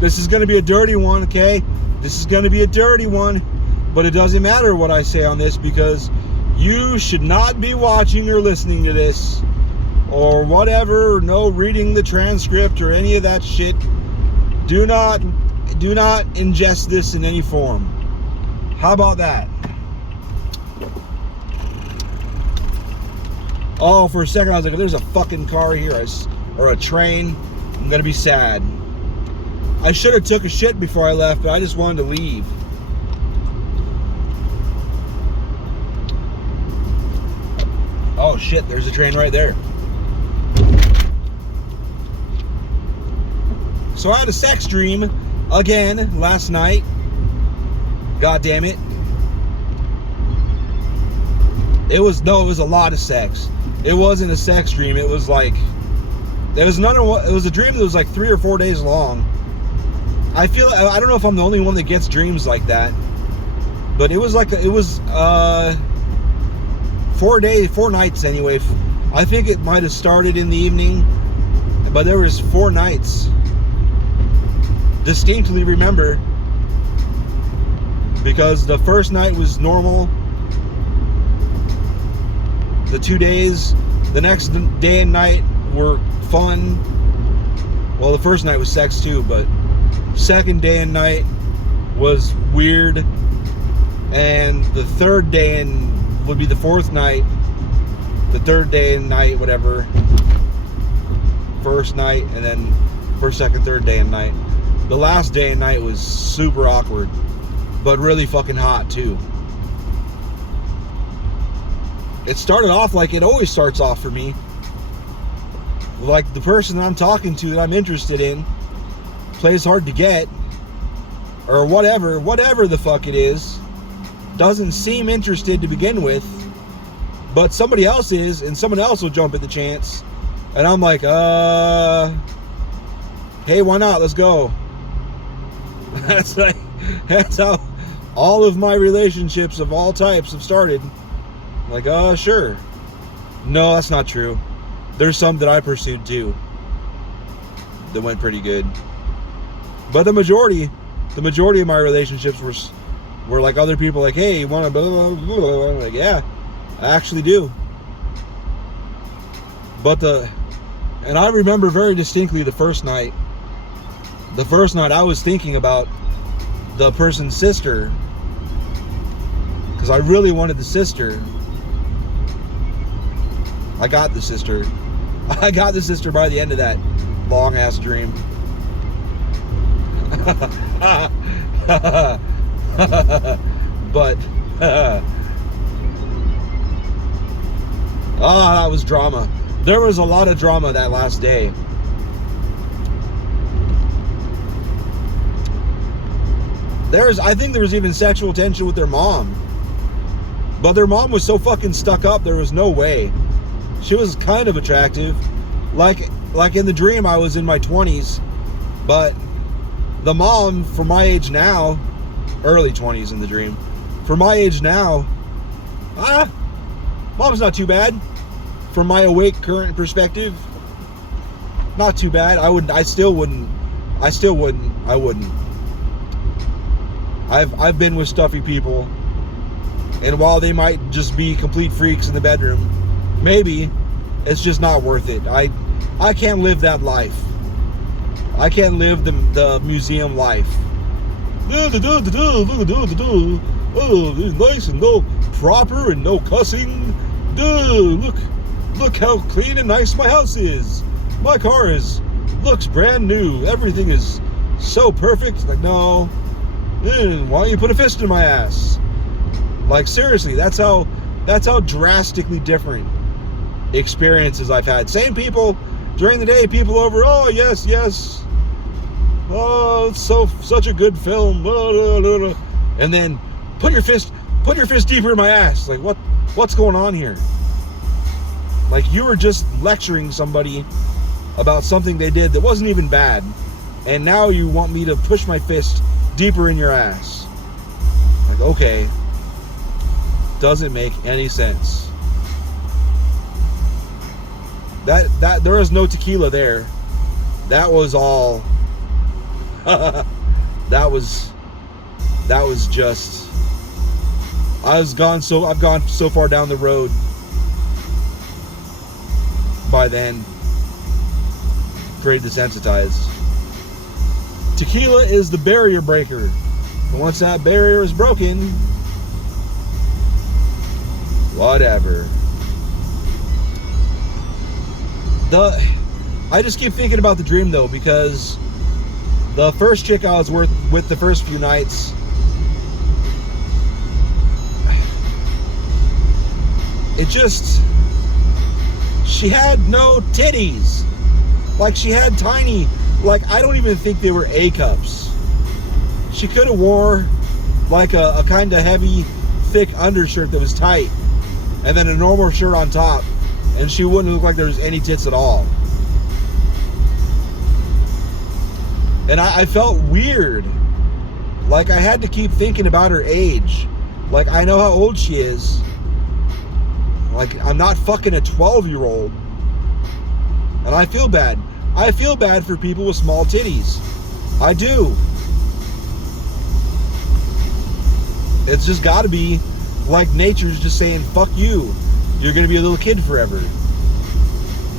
This is going to be a dirty one, okay? This is going to be a dirty one. But it doesn't matter what I say on this, because you should not be watching or listening to this or whatever. No reading the transcript or any of that shit. Do not ingest this in any form. How about that? Oh, for a second I was like, if there's a fucking car here or a train, I'm gonna be sad. I should have took a shit before I left, but I just wanted to leave. Oh shit, there's a train right there. So I had a sex dream again last night. God damn it. It was a lot of sex. It wasn't a sex dream. It was like, it was a dream that was like 3 or 4 days long. I don't know if I'm the only one that gets dreams like that, but it was like, 4 nights anyway. I think it might have started in the evening, but there was 4 nights. Distinctly remember, because the first night was normal. The 2 days, the next day and night were fun. Well, the first night was sex too, but second day and night was weird. And the third day and would be the fourth night. The third day and night, whatever. First night, and then first, second, third day and night. The last day and night was super awkward, but really fucking hot too. It started off like it always starts off for me. Like the person that I'm talking to that I'm interested in plays hard to get, or whatever the fuck it is, doesn't seem interested to begin with, but somebody else is, and someone else will jump at the chance, and I'm like, hey, why not? Let's go. That's how all of my relationships of all types have started. Like, sure. No, that's not true. There's some that I pursued too that went pretty good. But the majority of my relationships were like other people, like, hey, you want to blah, blah, blah, blah. I'm like, yeah, I actually do. And I remember very distinctly the first night I was thinking about the person's sister, because I really wanted the sister. I got the sister by the end of that long ass dream. But that was drama. There was a lot of drama that last day. I think there was even sexual tension with their mom. But their mom was so fucking stuck up, there was no way. She was kind of attractive. Like in the dream, I was in my 20s. But the mom, for my age now, early 20s in the dream, for my age now, mom's not too bad. From my awake current perspective, not too bad. I wouldn't. I've been with stuffy people, and while they might just be complete freaks in the bedroom, maybe it's just not worth it. I can't live that life. I can't live the museum life. Oh, it's nice and no proper and no cussing. Look how clean and nice my house is. My car looks brand new. Everything is so perfect. Like, no. Why don't you put a fist in my ass? Like, seriously, that's how drastically different experiences I've had. Same people during the day, people over, oh yes, oh, it's such a good film, and then put your fist deeper in my ass. Like, what's going on here? Like, you were just lecturing somebody about something they did that wasn't even bad, and now you want me to push my fist deeper in your ass. Like, okay, doesn't make any sense. That there was no tequila there. That was all That was just, I've gone so far down the road by then, pretty desensitized. Tequila is the barrier breaker. And once that barrier is broken, whatever. I just keep thinking about the dream though, because the first chick I was with the first few nights, she had no titties. Like, she had tiny, like, I don't even think they were A cups. She could have wore like a kind of heavy, thick undershirt that was tight, and then a normal shirt on top, and she wouldn't look like there was any tits at all. And I felt weird. Like, I had to keep thinking about her age. Like, I know how old she is. Like, I'm not fucking a 12-year-old. And I feel bad. I feel bad for people with small titties. I do. It's just gotta be like nature's just saying, fuck you. You're gonna be a little kid forever.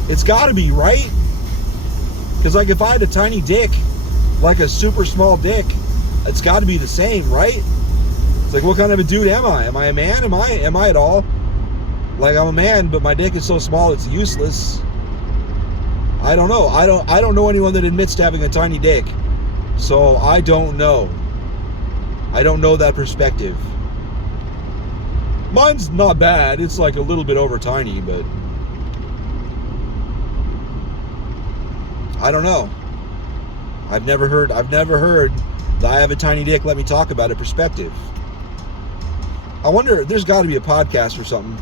It's gotta be, right? Because, like, if I had a tiny dick, like a super small dick, it's gotta be the same, right? It's like, what kind of a dude am I? Am I a man? Am I at all? Like, I'm a man, but my dick is so small it's useless. I don't know. I don't know anyone that admits to having a tiny dick. So I don't know. I don't know that perspective. Mine's not bad. It's like a little bit over tiny, but I don't know. I've never heard that I have a tiny dick, let me talk about it perspective. I wonder, there's got to be a podcast or something.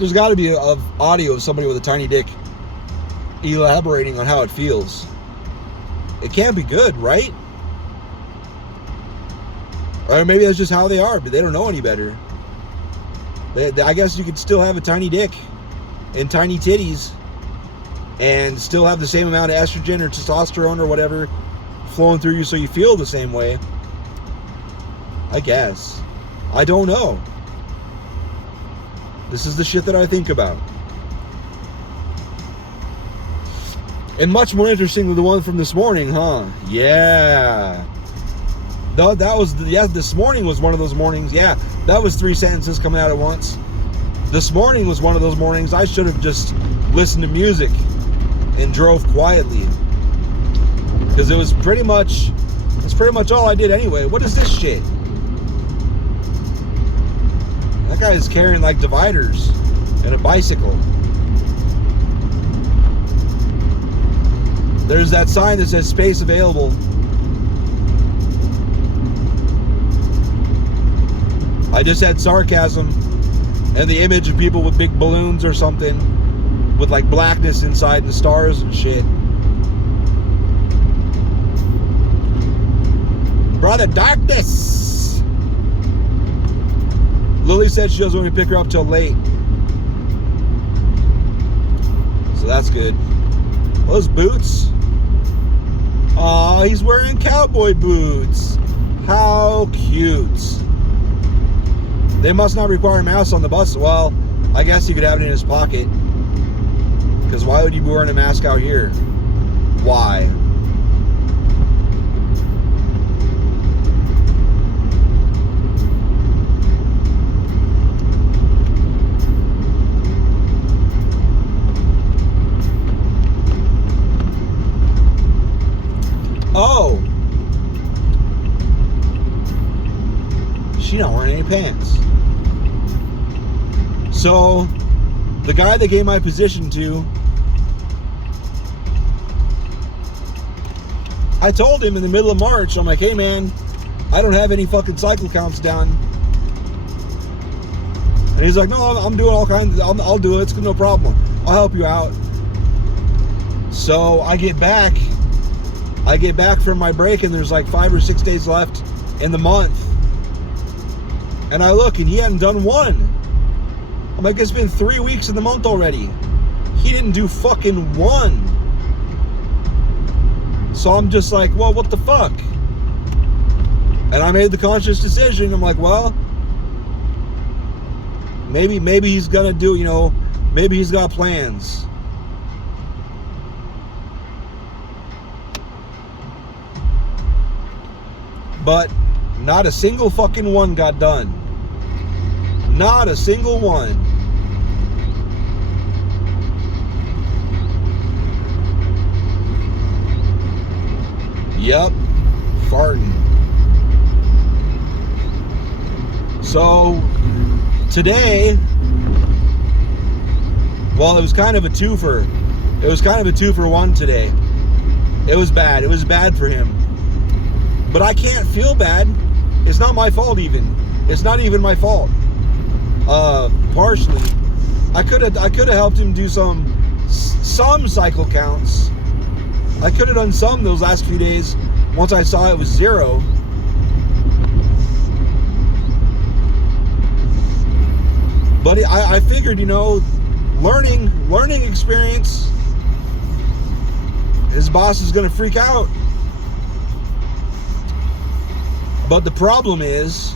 There's got to be of audio of somebody with a tiny dick elaborating on how it feels. It can't be good, right? Or maybe that's just how they are, but they don't know any better. I guess you could still have a tiny dick and tiny titties and still have the same amount of estrogen or testosterone or whatever flowing through you so you feel the same way. I guess. I don't know. This is the shit that I think about. And much more interesting than the one from this morning, huh? Yeah. This morning was one of those mornings. Yeah, that was 3 sentences coming out at once. This morning was one of those mornings I should have just listened to music and drove quietly. Because it was pretty much all I did anyway. What is this shit? That guy's carrying like dividers and a bicycle. There's that sign that says space available. I just had sarcasm and the image of people with big balloons or something with like blackness inside the stars and shit. Brother, darkness! Lily said she doesn't want to pick her up till late. So that's good. Those boots. Aw, he's wearing cowboy boots. How cute. They must not require a mask on the bus. Well, I guess he could have it in his pocket. Because why would you be wearing a mask out here? Why? Oh. She's not wearing any pants. So, the guy that gave my position to, I told him in the middle of March, I'm like, hey man, I don't have any fucking cycle counts done. And he's like, no, I'm doing all kinds, I'll do it, it's no problem. I'll help you out. So I get back from my break and there's like 5 or 6 days left in the month. And I look and he hadn't done one. I'm like, it's been 3 weeks in the month already. He didn't do fucking one. So I'm just like, well, what the fuck? And I made the conscious decision. I'm like, well, maybe he's gonna do, maybe he's got plans. But not a single fucking one got done. Not a single one. Yep, farting. So today, well, it was kind of a twofer. It was kind of a 2-for-1 today. It was bad. It was bad for him. But I can't feel bad. It's not my fault even. It's not even my fault. Partially. I could have helped him do some cycle counts. I could have done some those last few days once I saw it was 0. But I figured, learning experience, his boss is going to freak out. But the problem is,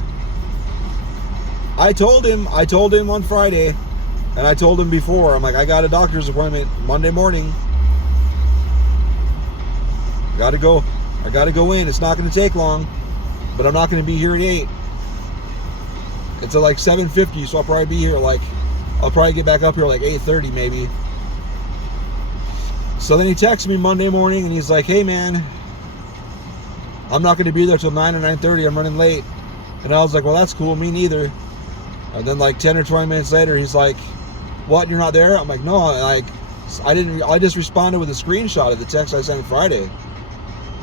I told him on Friday, and I told him before, I'm like, I got a doctor's appointment Monday morning. I gotta go in. It's not going to take long, but I'm not going to be here at 8. It's at like 7:50, so I'll probably be here I'll probably get back up here like 8:30 maybe. So then he texts me Monday morning and he's like, hey man, I'm not going to be there till 9 or 9:30. I'm running late. And I was like, well, that's cool. Me neither. And then like 10 or 20 minutes later, he's like, what? You're not there? I'm like, no. I just responded with a screenshot of the text I sent Friday.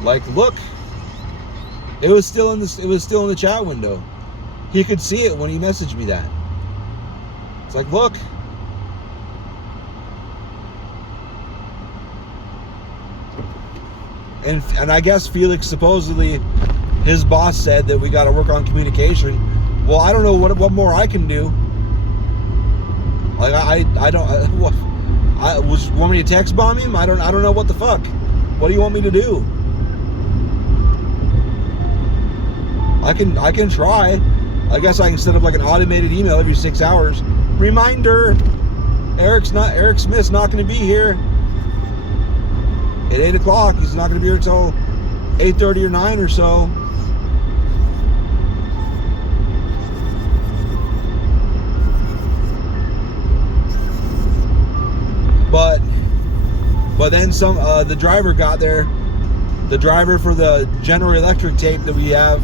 Like, look, it was still in the chat window. He could see it when he messaged me that. It's like, look. And I guess Felix, supposedly his boss said that we got to work on communication. Well, I don't know what more I can do. Like I don't. Want me to text bomb him? I don't know what the fuck. What do you want me to do? I can try. I guess I can set up like an automated email every 6 hours. Reminder: Eric Smith's not going to be here at 8 o'clock. He's not going to be here until 8:30 or 9 or so. But then the driver got there. The driver for the General Electric tape that we have,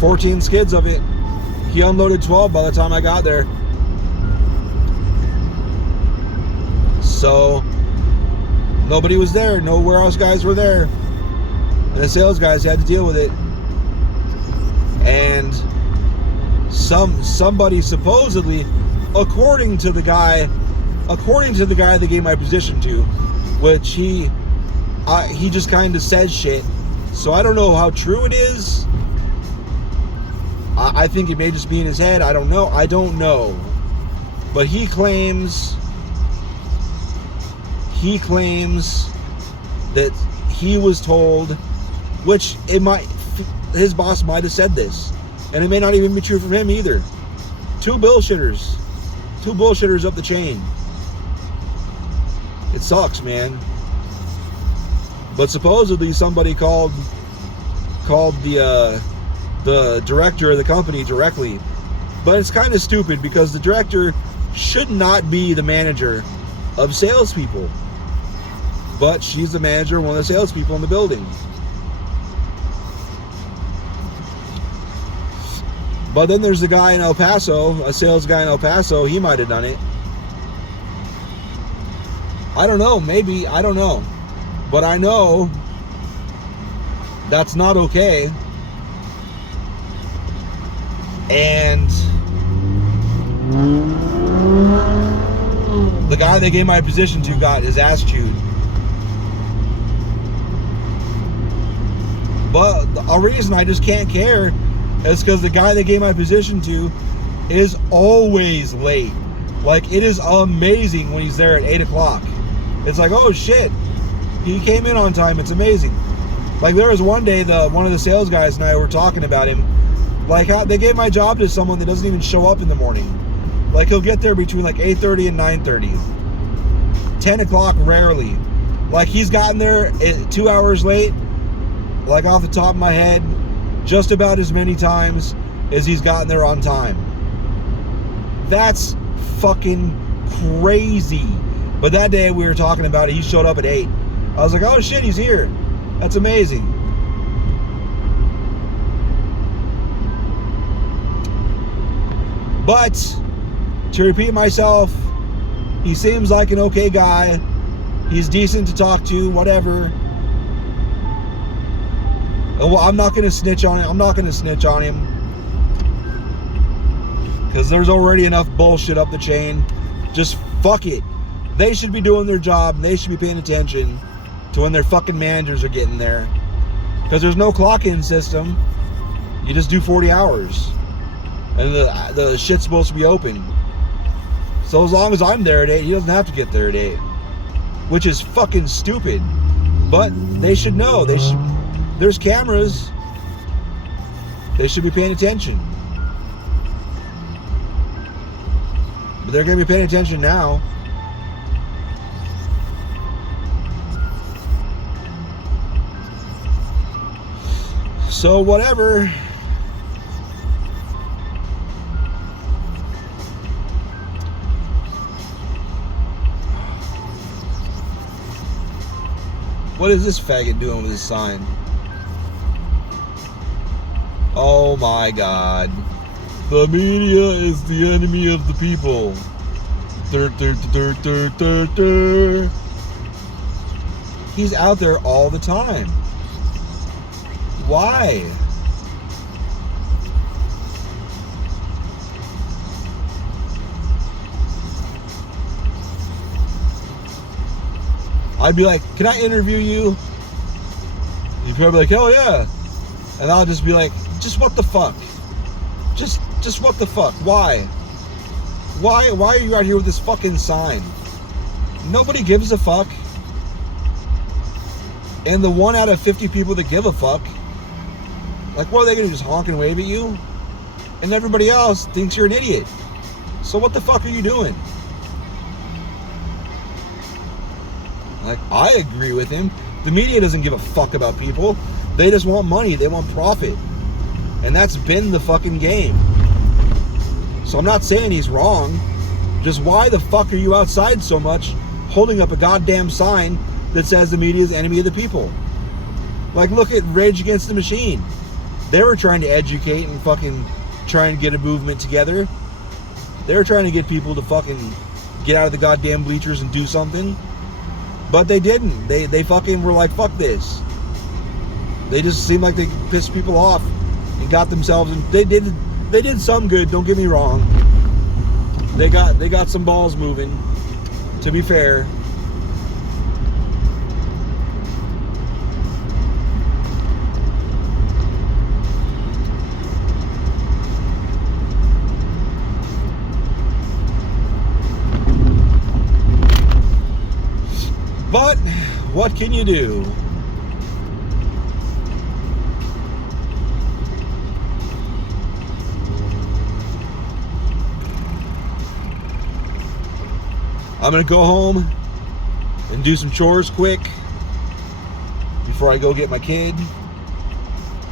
14 skids of it. He unloaded 12 by the time I got there. So nobody was there. No warehouse guys were there. And the sales guys had to deal with it. And somebody supposedly, according to the guy they gave my position to, which he just kind of says shit. So I don't know how true it is. I think it may just be in his head. I don't know. But he claims that he was told, which his boss might have said this, and it may not even be true from him either. Two bullshitters up the chain. It sucks, man. But supposedly somebody called the director of the company directly. But it's kind of stupid because the director should not be the manager of salespeople. But she's the manager of one of the salespeople in the building. But then there's a guy in El Paso, a sales guy in El Paso. He might have done it. I don't know. Maybe. I don't know. But I know that's not okay. And the guy they gave my position to got his ass chewed. But a reason I just can't care is because the guy they gave my position to is always late. Like, it is amazing when he's there at 8 o'clock. It's like, oh shit, He came in on time. It's amazing. Like, there was one day, one of the sales guys and I were talking about him. Like, how they gave my job to someone that doesn't even show up in the morning. Like, he'll get there between like 8:30 and 9:30. 10 o'clock rarely. Like, he's gotten there 2 hours late, like off the top of my head, just about as many times as he's gotten there on time. That's fucking crazy. But that day we were talking about it, he showed up at 8. I was like, oh shit, he's here. That's amazing. But to repeat myself, he seems like an okay guy. He's decent to talk to, whatever. Well, I'm not going to snitch on him. I'm not going to snitch on him. Because there's already enough bullshit up the chain. Just fuck it. They should be doing their job. And they should be paying attention to when their fucking managers are getting there. Because there's no clock-in system. You just do 40 hours. And the shit's supposed to be open. So as long as I'm there at 8, he doesn't have to get there at 8. Which is fucking stupid. But they should know. There's cameras. They should be paying attention. But they're going to be paying attention now. So whatever. What is this faggot doing with his sign? Oh my God. The media is the enemy of the people. He's out there all the time. Why? I'd be like, can I interview you? You'd probably be like, hell yeah. And I'll just be like, just what the fuck? Just what the fuck? Why? Why are you out here with this fucking sign? Nobody gives a fuck. And the 1 out of 50 people that give a fuck, like, what are they gonna do, just honk and wave at you? And everybody else thinks you're an idiot. So what the fuck are you doing? Like, I agree with him. The media doesn't give a fuck about people. They just want money. They want profit. And that's been the fucking game. So I'm not saying he's wrong. Just why the fuck are you outside so much holding up a goddamn sign that says the media is the enemy of the people? Like, look at Rage Against the Machine. They were trying to educate and fucking trying to get a movement together. They were trying to get people to fucking get out of the goddamn bleachers and do something. But they didn't. They fucking were like, fuck this. They just seemed like they pissed people off and got themselves, and they did some good, don't get me wrong. They got some balls moving, to be fair. But what can you do? I'm gonna go home and do some chores quick before I go get my kid,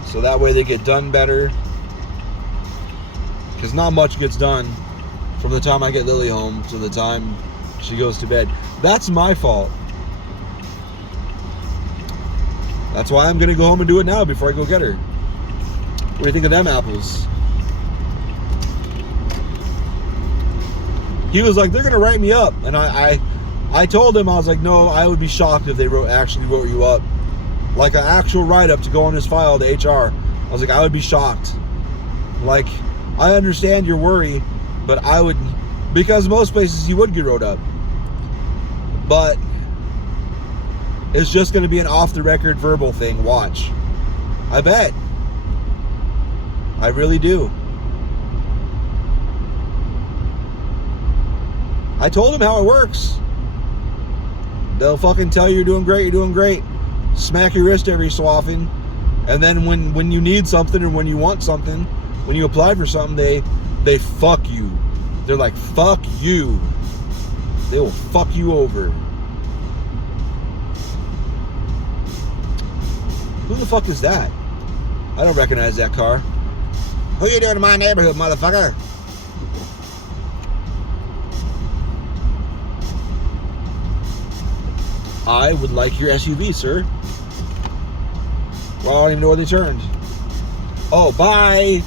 so that way they get done better, because not much gets done from the time I get Lily home to the time she goes to bed. That's my fault. That's why I'm gonna go home and do it now before I go get her. What do you think of them apples? He was like, they're gonna write me up, and I told him, I was like, no, I would be shocked if they actually wrote you up, like an actual write-up to go on his file to HR. I was like, I would be shocked. Like, I understand your worry, but I would, because most places you would get wrote up, but it's just going to be an off-the-record verbal thing. Watch. I bet. I really do. I told him how it works. They'll fucking tell you you're doing great, you're doing great. Smack your wrist every so often. And then when you need something or when you want something, when you apply for something, they fuck you. They're like, fuck you. They will fuck you over. Who the fuck is that? I don't recognize that car. Who you doing in my neighborhood, motherfucker? I would like your SUV, sir. Well, I don't even know where they turned. Oh, bye.